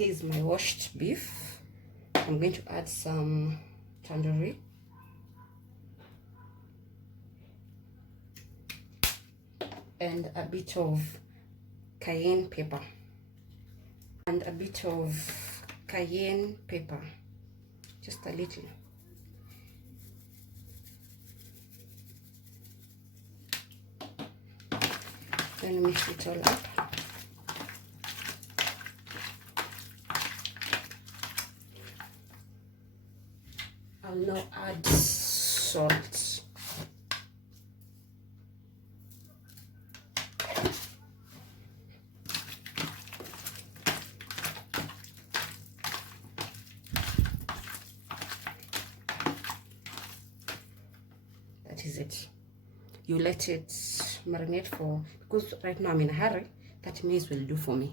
Here's my washed beef. I'm going to add some tandoori. And a bit of cayenne pepper. And a bit of cayenne pepper. Just a little. Then mix it all up. I'll now add salt. That is it. You let it marinate for, because right now I'm in a hurry, 30 minutes will do for me.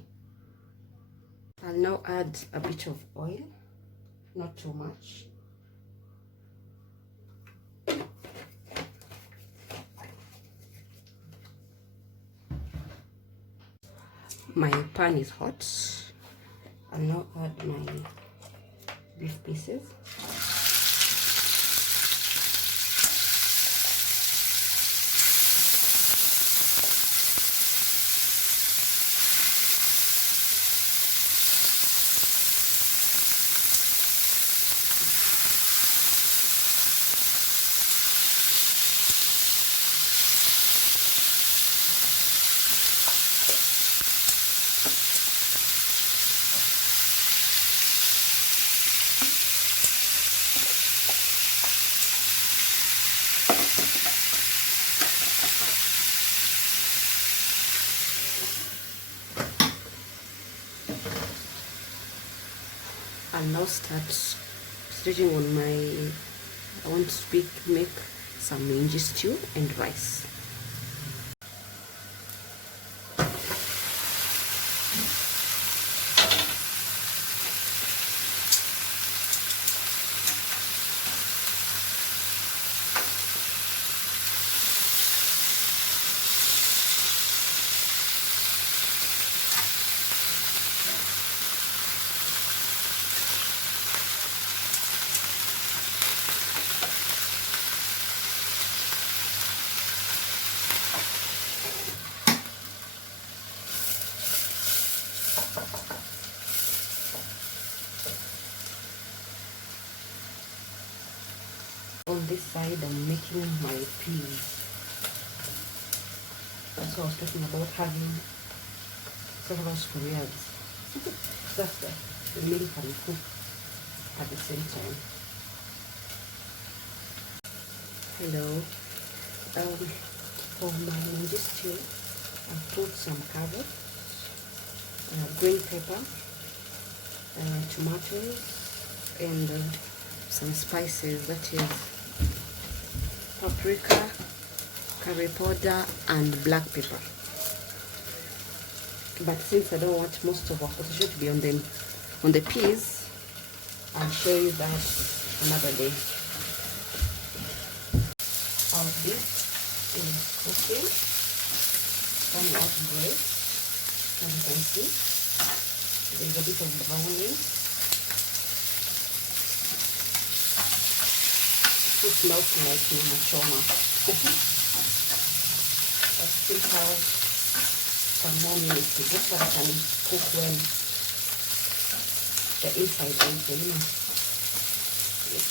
I'll now add a bit of oil, not too much. My pan is hot. I'll now add my beef pieces. I'll now start staging on my, I want to make some minji stew and rice. On this side, I'm making my peas. That's what I was talking about, having several squares. That's the milk can cook at the same time. Hello. For my minji stew, I put some carrots, green pepper, tomatoes, and some spices, that is paprika, curry powder, and black pepper. But since I don't want most of our position to be on the peas, I'll show you that another day. Our beef is cooking, coming out great. As you can see, there's a bit of browning. It smells like nyama choma. But still have some more minutes to go so that I can cook well the inside also, you know. Yes.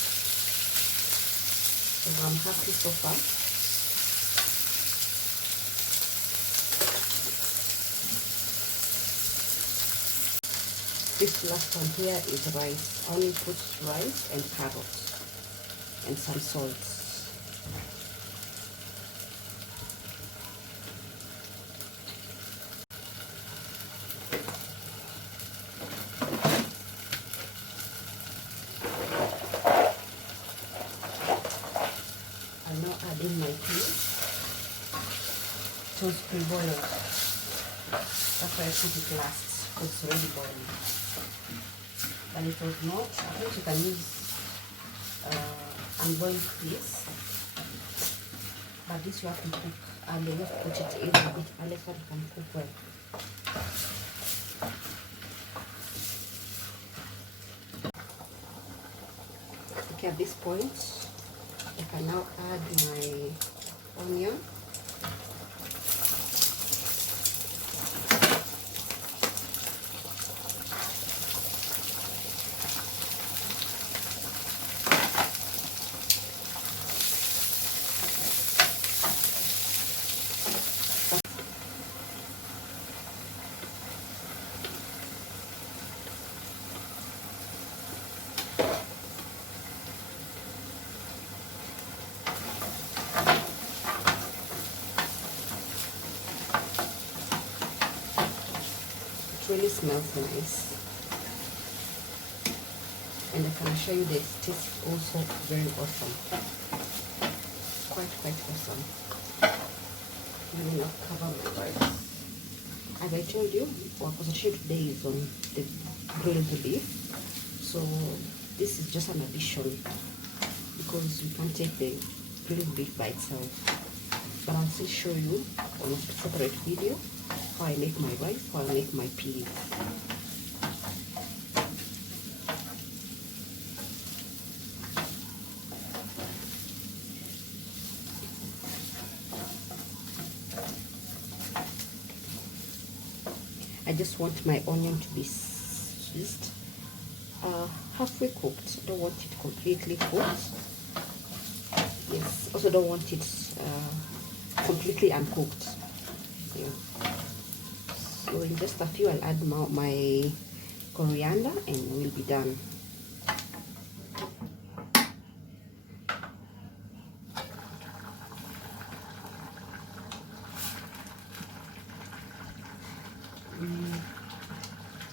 So I'm happy so far. This last one here is rice. I only put rice and carrots and some salt. I'll now add in my peas. It was pre-boiled. That's why I put it last, because it's already boiling. But it was not. I think you can use unboiled peas, but this you have to cook and you have to put it in a bit early so it can cook well. Okay, at this point I can now add my onion. It really smells nice, and I can assure you that it tastes also very awesome. Quite awesome. Let me now cover my rice. As I told you, what concentrate today is on the grilled beef, so this is just an addition because you can take the grilled beef by itself, but I'll still show you on a separate video how I make my rice, how I make my peas. I just want my onion to be just halfway cooked. I don't want it completely cooked. Yes, also don't want it completely uncooked. Yeah. So in just a few I'll add my coriander and we'll be done.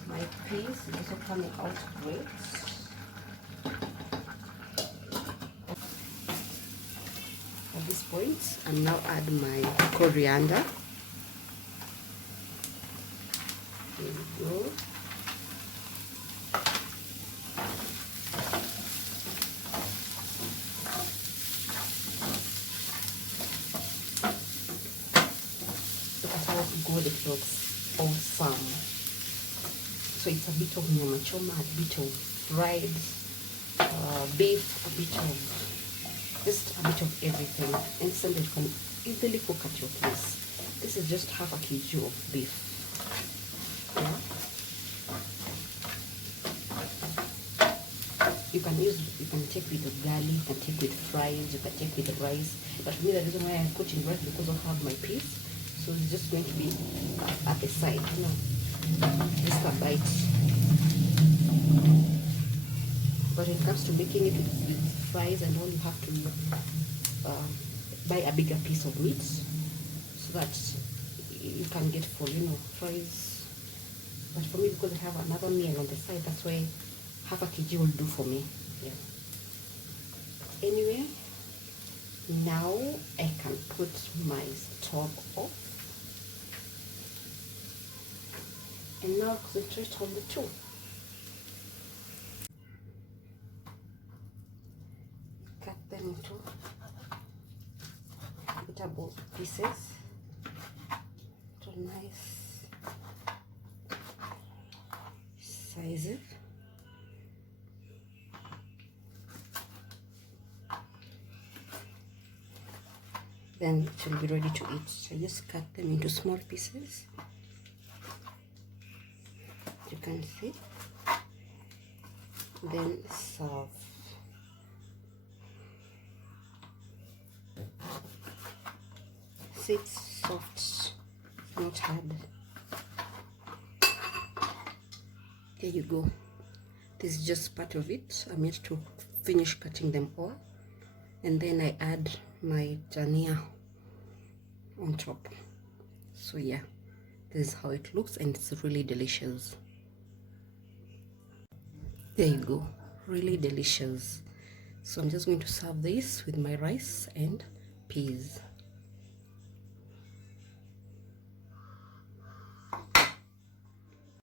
My peas is also coming out great. At this point, I'll now add my coriander. There we go. Look at how good it looks. Awesome. So it's a bit of nyama choma, a bit of fried beef, a bit of just a bit of everything, and something you can easily cook at your place. This is just half a kg of beef. Yeah. You can take with the garlic, you can take with fries, you can take with the rice. But for me, the reason why I'm putting rice because I have my peas, so it's just going to be at the side, you know, just a bite. But when it comes to making it with fries and all, you have to buy a bigger piece of meat so that you can get full, you know, fries. But for me, because I have another meal on the side, that's why half a kg will do for me. Yeah. But anyway, now I can put my stove off and now concentrate on the two. Cut them into eatable pieces to nice sizes. Then it will be ready to eat. So just cut them into small pieces. You can see. Then serve. See, it's soft, not hard. There you go. This is just part of it. I'm yet to finish cutting them all, and then I add my dhania on top. So yeah, this is how it looks, and it's really delicious. There you go, really delicious. So I'm just going to serve this with my rice and peas.